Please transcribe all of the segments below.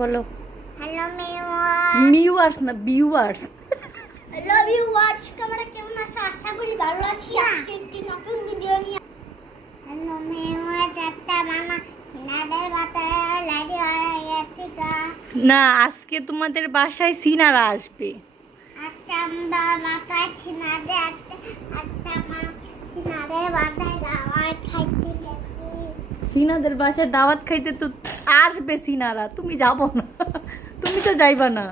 বলো। Hello viewers না viewers. Hello viewers, তোমরা কেমন আছো? আশা করি ভালো আছি। আজকে একটি নতুন ভিডিও নিয়ে হ্যালো ভিউয়ার্স, একটা মামা সিনাদের বাতায় লাইট হয়ে গেছে গা। না, আজকে তোমাদের বাসায় সিনারা আসবে। একটা বাতায় সিনাদে একটা মা সিনাদের বাতায় দাওয়াত খাইতে গেছে। সিনাদের বাসায় দাওয়াত খাইতে তো আসবে সিনারা, তুমি যাবো না? তুমি তো যাইবা না,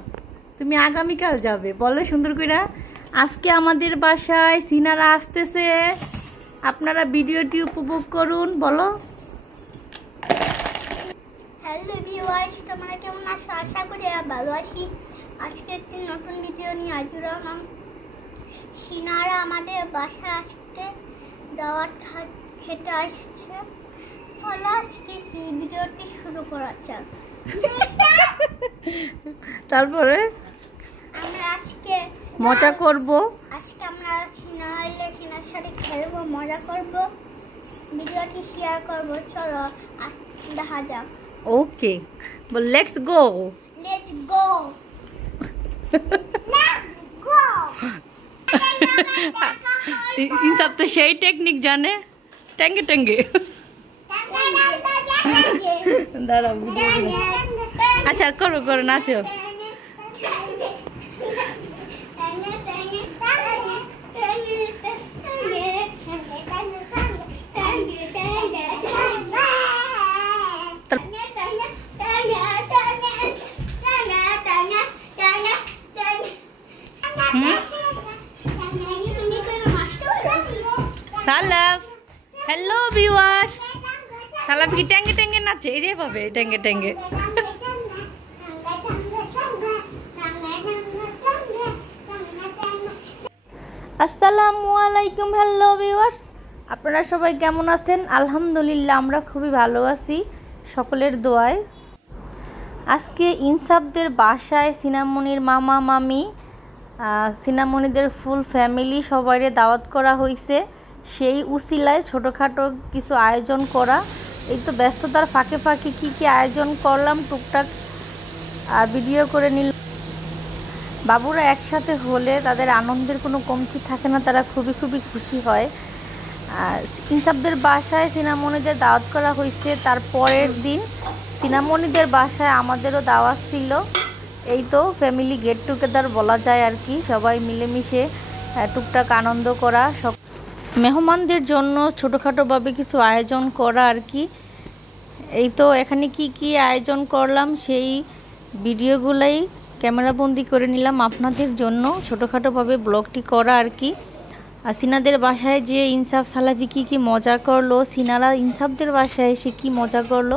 তুমি আগামীকাল যাবে। বলো সুন্দর কইরা, আজকে আমাদের বাসায় সিনারা আসতেছে, আপনারা ভিডিওটি উপভোগ করুন। বলো। হ্যালো ভিউয়ার্স, তোমরা কেমন আছো? আশা করি ভালো আছি। আজকে একটি নতুন ভিডিও নিয়ে হাজির হলাম। সিনারা আমাদের বাসায় আজকে দাওয়াত খেতে আসছে। চলো আজকে সেই ভিডিওটি শুরু করা যাক। তারপরে আমরা আজকে মজা করব। আজকে আমরা সিনার সাথে খেলবো, মজা করব, ভিডিওটি শেয়ার করব। চলো দেখা যাক। ওকে, বল let's go. Let's go, let's go. ইনসাফ তো সেই টেকনিক জানে, ট্যাঙ্গে ট্যাঙ্গে। দাঁড়াও, আচ্ছা করো করো, নাচো। সালাফ, হ্যালো ভিউয়ার্স। সালাফ কি ট্যাঙ্গে ট্যাঙ্গে নাচে? এই যে ভাবে ট্যাঙ্গে ট্যাঙ্গে। আসসালামু আলাইকুম, হ্যালো ভিউয়ার্স। আপনারা সবাই কেমন আছেন? আলহামদুলিল্লাহ, আমরা খুবই ভালো আছি সকলের দোয়ায়। আজকে ইনসাফদের বাসায় সিনামনির মামা মামি, সিনামনিদের ফুল ফ্যামিলি সবাইরে দাওয়াত করা হয়েছে। সেই উসিলায় ছোটোখাটো কিছু আয়োজন করা। এই তো ব্যস্ততার ফাঁকে ফাঁকে কী আয়োজন করলাম টুকটাক ভিডিও করে নিল। বাবুরা একসাথে হলে তাদের আনন্দের কোনো কমতি থাকে না, তারা খুবই খুশি হয়। ইনসাফদের বাসায় সিনামনিদের দাওয়াত করা হয়েছে। তার পরের দিন সিনামনিদের বাসায় আমাদেরও দাওয়াত ছিল। এই তো ফ্যামিলি গেট টুগেদার বলা যায় আর কি, সবাই মিলেমিশে টুকটাক আনন্দ করা, সব মেহমানদের জন্য ছোটোখাটোভাবে কিছু আয়োজন করা আর কি। এই তো এখানে কি আয়োজন করলাম সেই ভিডিওগুলাই ক্যামেরাবন্দি করে নিলাম আপনাদের জন্য, ছোটোখাটোভাবে ব্লগটি করা আর কি। আর সিনাদের বাসায় যে ইনসাফ সালাফি কি মজা করলো, সিনারা ইনসাফদের বাসায় এসে কি মজা করলো,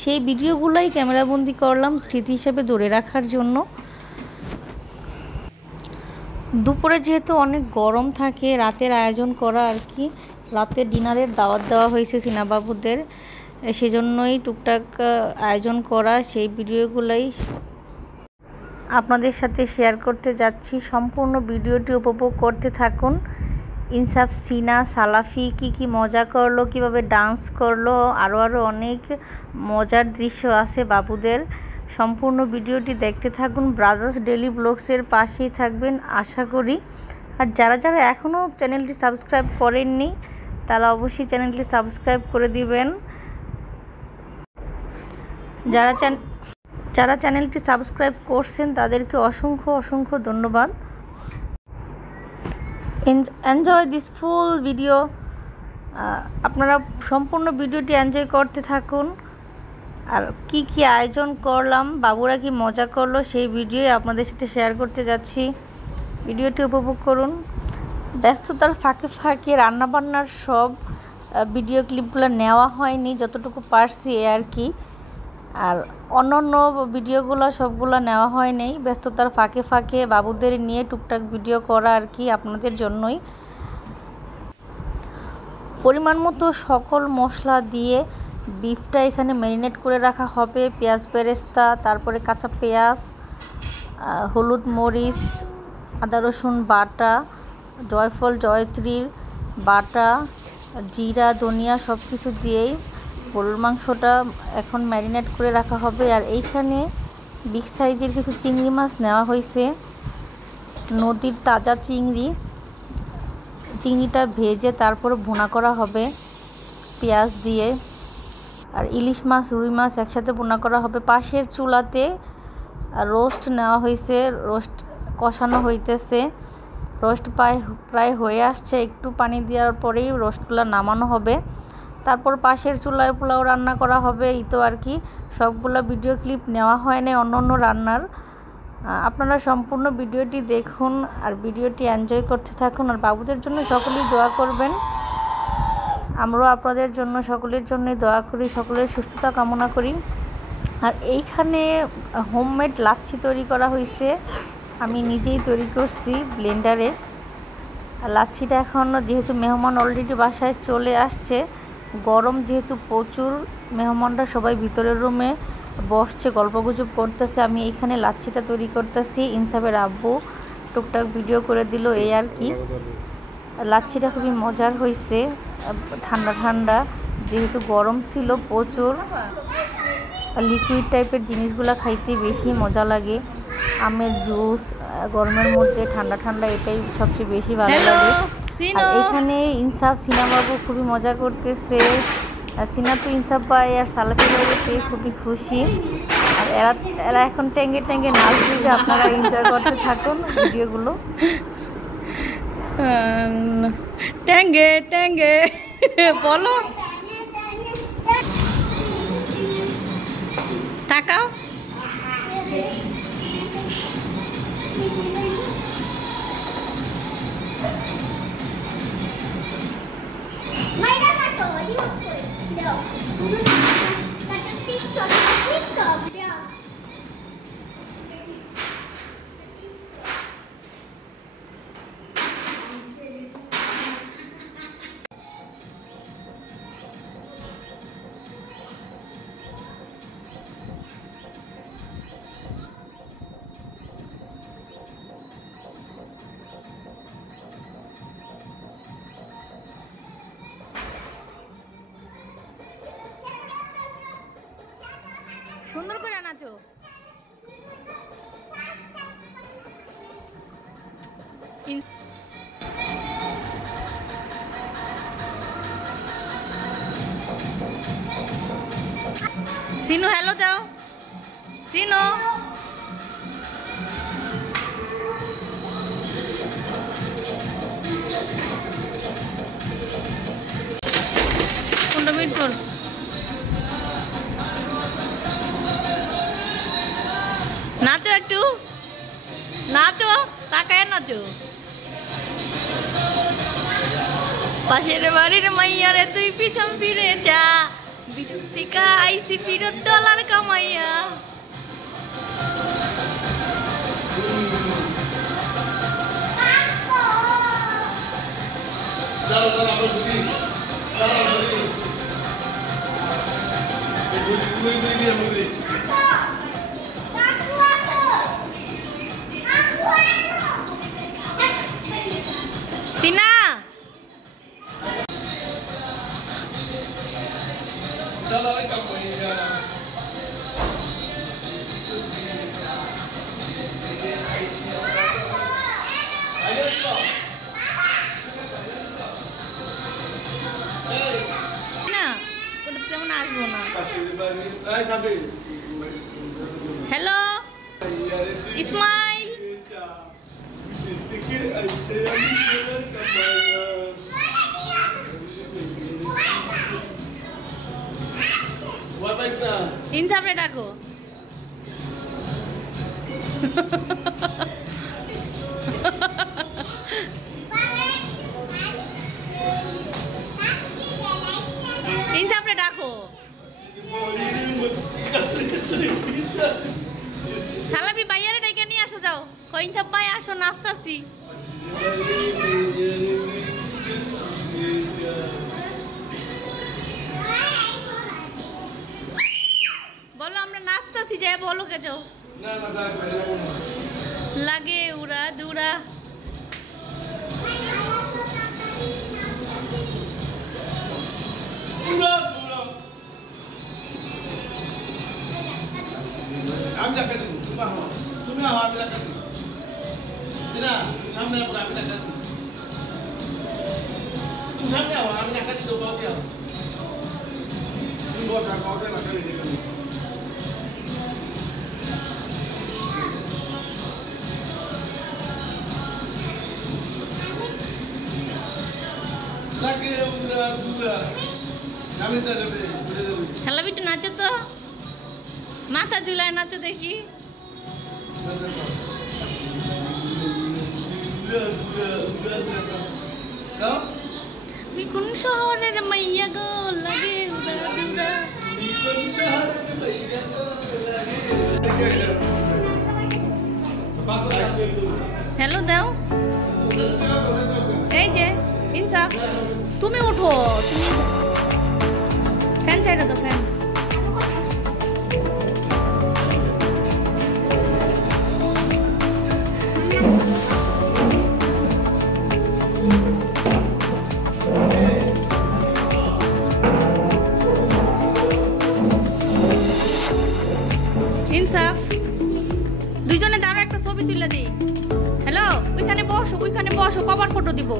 সেই ভিডিওগুলাই ক্যামেরাবন্দি করলাম স্মৃতি হিসেবে ধরে রাখার জন্য। দুপুরে যেহেতু অনেক গরম থাকে, রাতের আয়োজন করা আর কি। রাতে ডিনারের দাওয়াত দেওয়া হয়েছে সিনাবাবুদের, সেজন্যই টুকটাক আয়োজন করা। সেই ভিডিওগুলাই আপনাদের সাথে শেয়ার করতে যাচ্ছি। সম্পূর্ণ ভিডিওটি উপভোগ করতে থাকুন। ইনসাফ সিনা সালাফি কি মজা করলো, কিভাবে ডান্স করলো, আরও অনেক মজার দৃশ্য আছে বাবুদের। সম্পূর্ণ ভিডিওটি দেখতে থাকুন। ব্রাদার্স ডেইলি ব্লগসের পাশেই থাকবেন আশা করি। আর যারা এখনও চ্যানেলটি সাবস্ক্রাইব করেননি তারা অবশ্যই চ্যানেলটি সাবস্ক্রাইব করে দিবেন। যারা চ্যানেলটি সাবস্ক্রাইব করছেন তাদেরকে অসংখ্য ধন্যবাদ। Enjoy this full video. আপনারা সম্পূর্ণ ভিডিওটি এনজয় করতে থাকুন। আর কি আয়োজন করলাম, বাবুরা কি মজা করলো, সেই ভিডিও আপনাদের সাথে শেয়ার করতে যাচ্ছি। ভিডিওটি উপভোগ করুন। ব্যস্ততার ফাঁকে ফাঁকে রান্নাবান্নার সব ভিডিও ক্লিপগুলো নেওয়া হয়নি, যতটুকু পারছি আর কি। আর অন্য ভিডিওগুলো সবগুলো নেওয়া হয়নি, ব্যস্ততার ফাঁকে ফাঁকে বাবুদের নিয়ে টুকটাক ভিডিও করা আর কি, আপনাদের জন্যই। পরিমাণ মতো সকল মশলা দিয়ে বিফটা এখানে ম্যারিনেট করে রাখা হবে। পেঁয়াজ বেরেস্তা, তারপরে কাঁচা পেঁয়াজ, হলুদ মরিচ, আদা রসুন বাটা, জয়ফল জয়ত্রীর বাটা, জিরা ধনিয়া সব কিছু দিয়েই গরুর মাংসটা এখন ম্যারিনেট করে রাখা হবে। আর এইখানে বিগ সাইজের কিছু চিংড়ি মাছ নেওয়া হয়েছে, নদীর তাজা চিংড়িটা ভেজে তারপর ভুনা করা হবে পেঁয়াজ দিয়ে। আর ইলিশ মাছ রুই মাছ একসাথে ভুনা করা হবে। পাশের চুলাতে রোস্ট নেওয়া হয়েছে, রোস্ট কষানো হইতেছে। রোস্ট প্রায় হয়ে আসছে, একটু পানি দেওয়ার পরেই রোস্টগুলো নামানো হবে। তারপর পাশের চুলায় পোলাও রান্না করা হবে। এই তো আর কি, সবগুলো ভিডিও ক্লিপ নেওয়া হয় না অন্য রান্নার। আপনারা সম্পূর্ণ ভিডিওটি দেখুন আর ভিডিওটি এনজয় করতে থাকুন। আর বাবুদের জন্য সকলেই দোয়া করবেন। আমরাও আপনাদের জন্য সকলের জন্যই দোয়া করি, সকলের সুস্থতা কামনা করি। আর এইখানে হোমমেড লাচ্ছি তৈরি করা হয়েছে, আমি নিজেই তৈরি করছি ব্লেন্ডারে। আর লাচ্ছিটা এখন যেহেতু মেহমান অলরেডি বাসায় চলে আসছে, গরম যেহেতু প্রচুর, মেহমানরা সবাই ভিতরের রুমে বসছে, গল্পগুজব করতেছে, আমি এইখানে লাচ্ছিটা তৈরি করতেছি। ইনসাফের আব্বু টুকটাক ভিডিও করে দিল, এই আর কি। লাচ্ছিটা খুবই মজার হয়েছে, ঠান্ডা ঠান্ডা, যেহেতু গরম ছিল প্রচুর। লিকুইড টাইপের জিনিসগুলো খাইতে বেশি মজা লাগে। আমের জুস গরমের মধ্যে ঠান্ডা ঠান্ডা, এটাই সবচেয়ে বেশি ভালো লাগে। আর এখানে ইনসাফ সিনাবাবু খুবই মজা করতেছে। সিনা তো ইনসাফ ভাই আর সালাফি ভাইকে পেয়ে খুবই খুশি। আর এরা এখন ট্যাঙ্গে ট্যাঙ্গে নাচ দিবে, আপনারা এনজয় করতে থাকুন ভিডিওগুলো। ট্যাঙ্গে ট্যাঙ্গে বলো, তাকাও। সুন্দর করে নাচো। সিনু হ্যালো দাও, সিনু। কোনটা মিট কর, নাচো একটু, নাচো, তাকায় নাচো। পাশের বাড়ির মাইয়ারে তুই পিছন ফিরে যা, বিদ্যুৎ থেকে আইসি ফিরত ডলার কামাইয়া। সিনা তেমন আসবো না। হ্যালো ইসমাইল, ইনসাফরে ডাকো। ইনসাফরে ডাকো। সালাবি ভাইয়ারে ডাইকে নিয়ে আসো, যাও। ইনসাফ ভাই আসো, নাচতাছি। বলো আমরা নাচতাছি, যাই বলো কে যাও। লাগে উড়া দুরা। I'm not gonna তুমি আমি টাকা দিই সিনা সামনে আমি টাকা দিই তুমি সামনে আমি টাকা দিই দেবো ওকে তুমি বস আর কাউকে টাকা দিই দেখো লাগে উড়া উড়া আমি তো যাবে ঘুরে যাবে শালা বিটু নাচো তো মাথা ঝুলায় নাচো দেখি কোন শহরের মাইয়া গো লাগে উড়া দুরা হ্যালো দাও এই যে ইনসাফ তুমি উঠো তুমি ফ্যান চাইটা তো ফ্যান ইনসাফ দুইজনে দাঁড়া একটা ছবি তুলে দিই হ্যালো ওইখানে বসো কভার ফটো দিব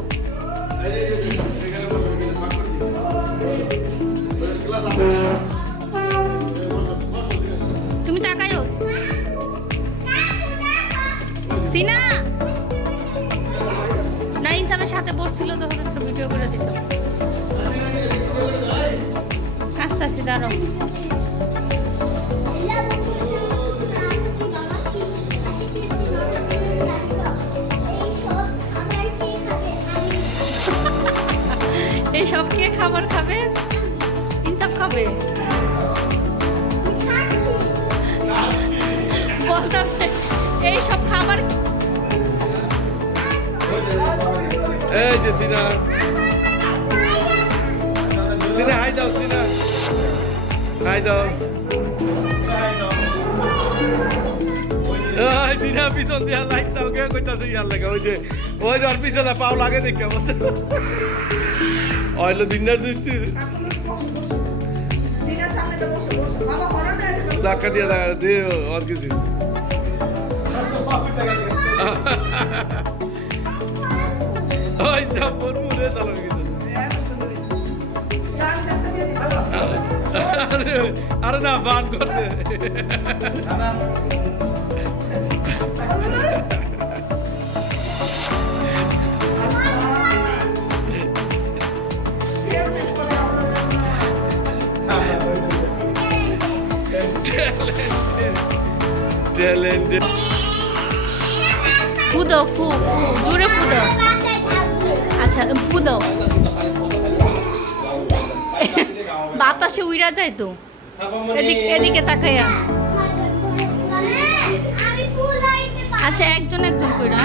তুমি তাকাইও সিনা না ইনসাফের সাথে বসছিল তখন একটা ভিডিও করে দিতাম আস্তে আস্তে দাঁড়াও এই সব কে খাবার খাবে ইনসাফ খাবে বলতেছে এই সব খাবার এই যে সিনা সিনা হাই দাও সিনা হাই দাও এই সিনা পিছন দিয়া লাইট দাও কে কইতাছে ইয়ার লাগা ওই যে আর পিছনে পাও লাগে দেখে বলছে অইলো দিনার দৃষ্টি ধাক্কা দিয়ে আর কিছু ওই চাপর মুড়ে চালানো কিছু আরে না ফান করতে ফুদো ফু জোরে ফুদো আচ্ছা ফুদো বাতাসে উইরা যায় তো এদিকে তাকাইয়া আচ্ছা একজন কইরা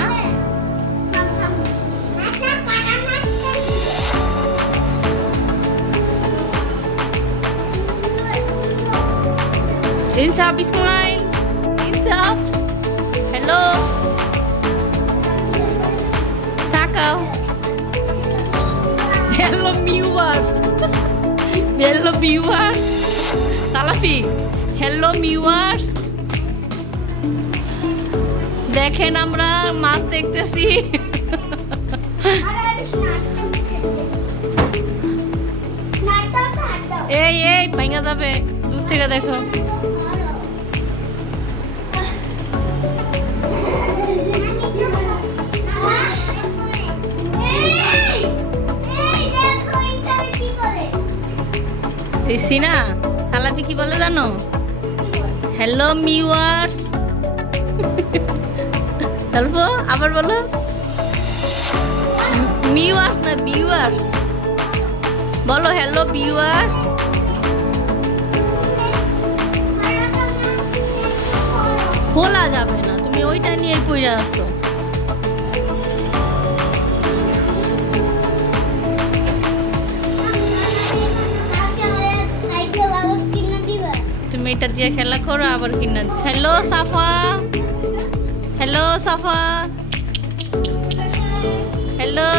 ইনসাফ ইসমাইল ইনসাফ হ্যালো তাকাও হ্যালো ভিউয়ার্স সালাফি হ্যালো ভিউয়ার্স দেখেন আমরা মাছ দেখতেছি এই ভাঙা যাবে দূর থেকে দেখো সিনা সালাফি কি বলে জানো হ্যালো ভিউয়ার্স তারপর আবার বলো ভিউয়ার্স না ভিউয়ার্স বলো হ্যালো ভিউয়ার্স খোলা যাবে না তুমি ওইটা নিয়ে পড়ে আসো তুমি এটা দিয়ে খেলা করো আবার কিনা হ্যালো সাফা হ্যালো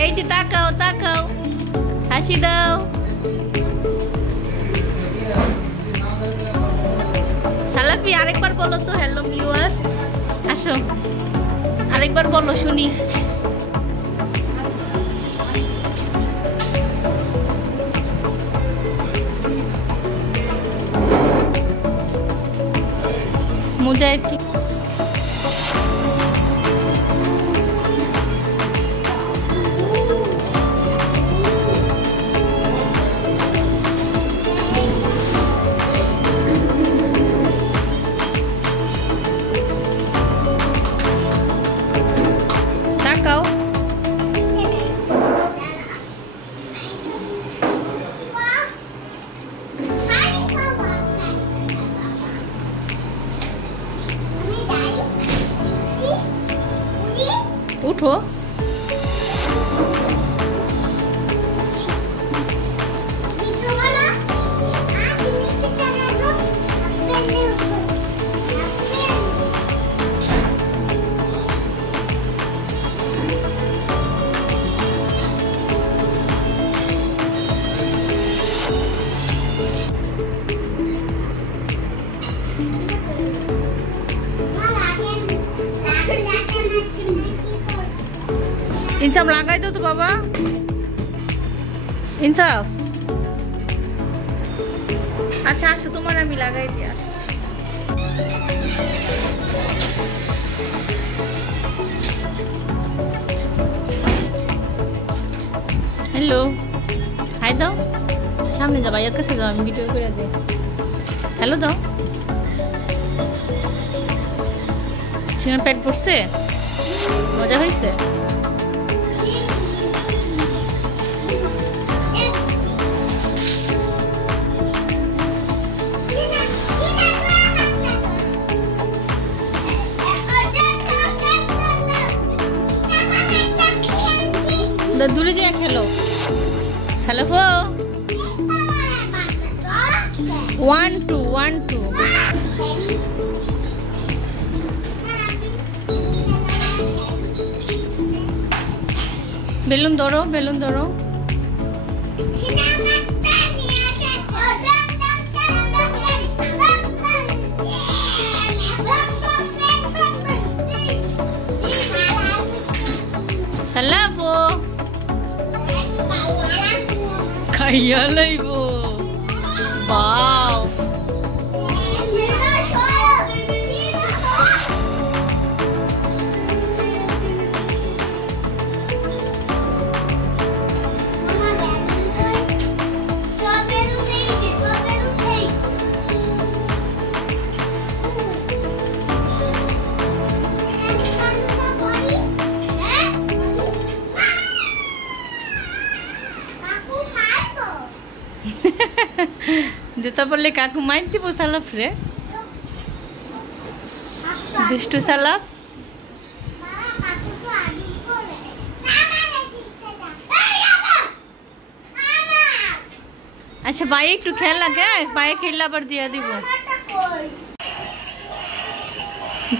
এই যে তাকাও হাসি দাও সালফি আরেকবার বলো তো হ্যালো ভিউয়ার্স। আসো আরেকবার বলো শুনি। মুজাহিদ কি তাকাও। উঠো। ইনসাফ লাগাই দাও তো বাবা। ইনসাফ আচ্ছা আসো তোমার আমি লাগাই দিই। আসো হ্যালো হাই দাও। সামনে যাও ভাইয়ের কাছে যাও, আমি ভিডিও করে দিই। হ্যালো দাও। চিনার পেট পড়ছে, মজা হয়েছে। দূরে যে খেলো সালাফো 1 2 1 2। বেলুন ধরো, বেলুন ধরো। সালাফো খাইয়া লাইব। বাও জুতা পরলে কাকু মাইর দিব সালাফ রে। দুষ্টু সালাফ। আচ্ছা ভাই একটু খেলা কে পায়ে খেললে আবার দিয়ে দিব।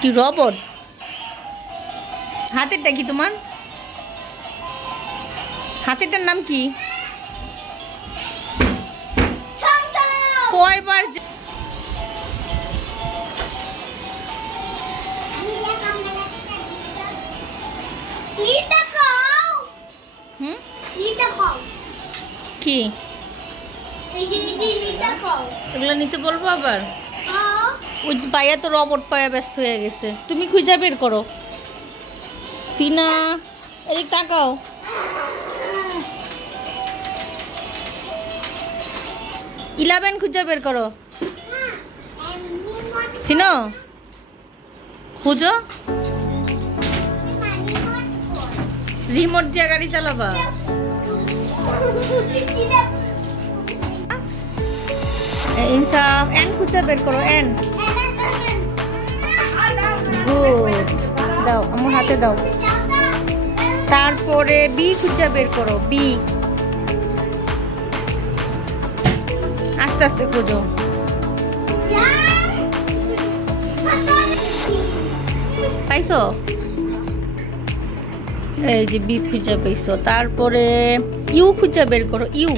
কি রবট? হাতেরটা কি তোমার? হাতেরটার নাম কি? কয়বার কি এগুলো নিতে বলবো আবার? ওই ভাইয়া তো রবট পায়া ব্যস্ত হয়ে গেছে। তুমি খুঁজে বের করো। সিনা এই তাকাও। ইলেভেন খুঁজে বের করো। সিনো খুঁজো। রিমোট দিয়ে গাড়ি চালাবা। ইনসাফ এন খুঁজে বের করো। এন গুড দাও আমার হাতে দাও। তারপরে বি খুঁজে বের করো। বি আস্তে আস্তে খোঁজো। পাইছো? এই যে বি খুঁজে পাইছো। তারপরে ইউ খুঁজে বের করো। ইউ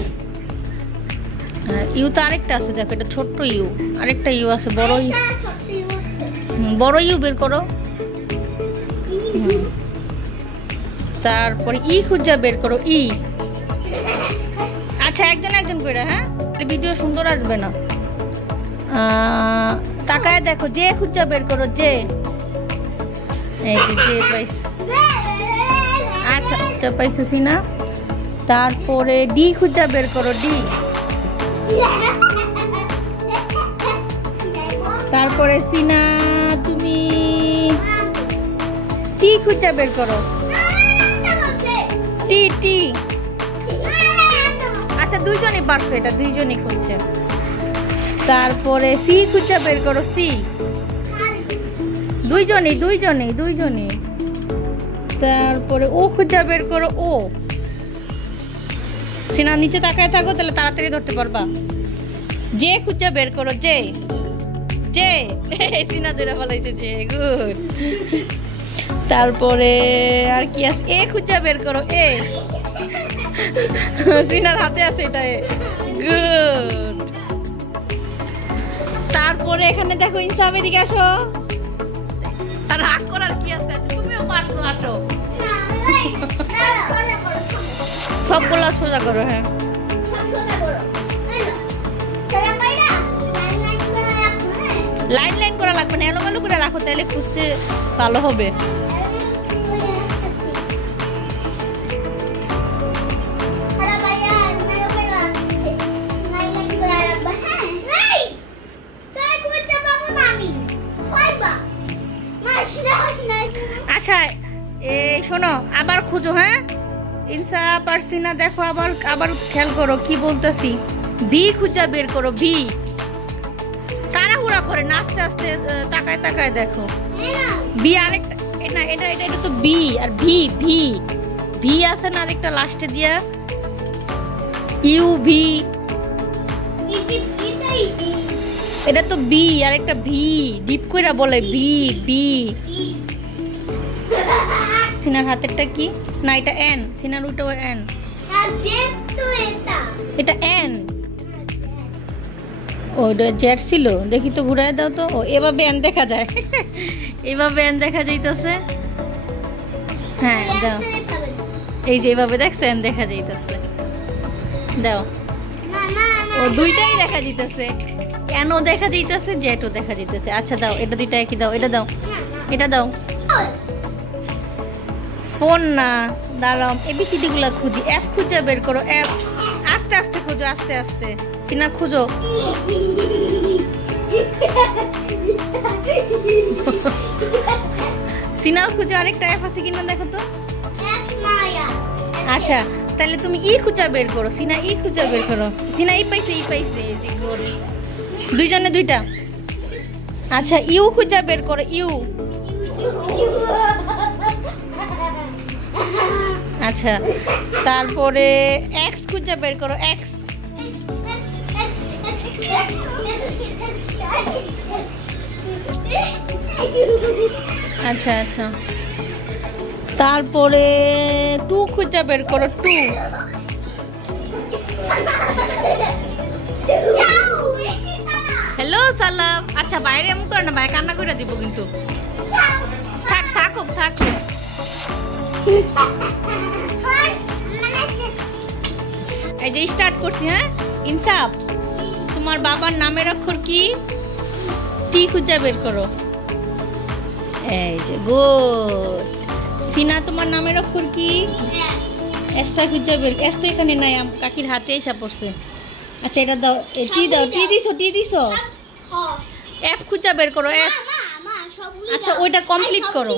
ইউ তো আরেকটা আছে দেখো, এটা ছোট্ট ইউ। আরেকটা ইউ আছে বড় ইউ। বড় ইউ বের করো। তারপরে ই খুঁজা বের করো, ই। আচ্ছা একজন একজন করে, হ্যাঁ ভিডিও সুন্দর আসবে না। তাকায় দেখো, যে খুঁজা বের করো, যে। এই যে পাইছি। আচ্ছা আচ্ছা পাইছি না। তারপরে ডি খুঁজা বের করো, ডি। তারপরে সিনা তুমি টি খুঁজা বের করো, টি টি। আচ্ছা দুইজনই পারছো, এটা দুইজনই খুঁজছে। তারপরে সি খুঁজা বের করো, সি। দুইজনই দুইজনই দুইজনই। তারপরে ও খুঁজা বের করো, ও। সিনা নিচে তাকায় থাকো, তাহলে তাড়াতাড়ি ধরতে পারবা। যে খুঁজা বের করো, যে। যে সিনা ধরে ফলাইছে, যে। গুড। তারপরে আর কি আছে, এ খুঁজা বের করো, এ। সিনার হাতে আছে এটা, গুড। তারপরে এখানে দেখো ইনসাফ, এদিকে আসো। আর রাগ করার কি আছে, তুমিও পারছো, আসো। সবগুলা সোজা করো, হ্যাঁ। লাইন লাইন করা লাগবে না, এলোমেলো করে রাখো, তাহলে খুঁজতে ভালো হবে। আচ্ছা এই শোনো, আবার খুঁজো, হ্যাঁ। ইনসাফ আর সিনা দেখো, আবার আবার খেয়াল করো কি বলতেছি। ভি খুঁজা বের করো, ভি। তাড়াহুড়া করে না, আস্তে আস্তে তাকায় তাকায় দেখো। বি আরেকটা, না এটা এটা এটা তো বি, আর ভি ভি ভি আছে না আরেকটা লাস্টে দিয়া, ইউ ভি। এটা তো বি, আর একটা ভি ডিপ কইরা বলে, বি বি। সিনার হাতেরটা কি? না এটা এন, সিনার ওটাও এন। এটা এন, ওটা জেড ছিল, দেখি তো ঘুরাই দাও তো। ও এভাবে এন দেখা যায়, এভাবে এন দেখা যাইতেছে। হ্যাঁ দাও, এই যে এভাবে দেখছো এন দেখা যাইতেছে, দাও। ও দুইটাই দেখা যাইতেছে, এনও দেখা যাইতেছে, জেডও দেখা যাইতেছে। আচ্ছা দাও, এটা দুইটা একই দাও, এটা দাও, এটা দাও। ফোন না, দাঁড়াও, এবিসিডি গুলা খুঁজি। এফ খুঁজে বের করো, এফ। আস্তে আস্তে খুঁজো, আস্তে আস্তে। সিনা খুঁজো। সিনাও খুঁজো, আরেকটা এফ আছে কিনা দেখো তো। আচ্ছা তাহলে তুমি ই খুঁজা বের করো, সিনা ই খুঁজা বের করো। সিনা ই পাইছে, ই পাইছে, জি গুড। দুইজনে দুইটা। আচ্ছা ইউ খুঁজা বের করো, ইউ। আচ্ছা তারপরে এক্স খুঁজে বের করো, এক্স। আচ্ছা আচ্ছা তারপরে টু খুঁজে বের করো, টু। হ্যালো সালাম। আচ্ছা বাইরে এমন করে না, বাইরে কান্না করে দিব কিন্তু। থাক থাকুক থাকুক। এই যে স্টার্ট করছি, হ্যাঁ। ইনসাফ, তোমার বাবার নামের অক্ষর কি? টি খুঁজে বের করো। এই যে গুড। সিনা, তোমার নামের অক্ষর কি? এসটা খুঁজে বের। এস তো এখানে নাই, কাকির হাতে এসে পড়ছে। আচ্ছা এটা দাও, টি দাও। টি দিছো, টি দিছো। এফ খুঁজে বের করো, এফ। আচ্ছা ওইটা কমপ্লিট করো।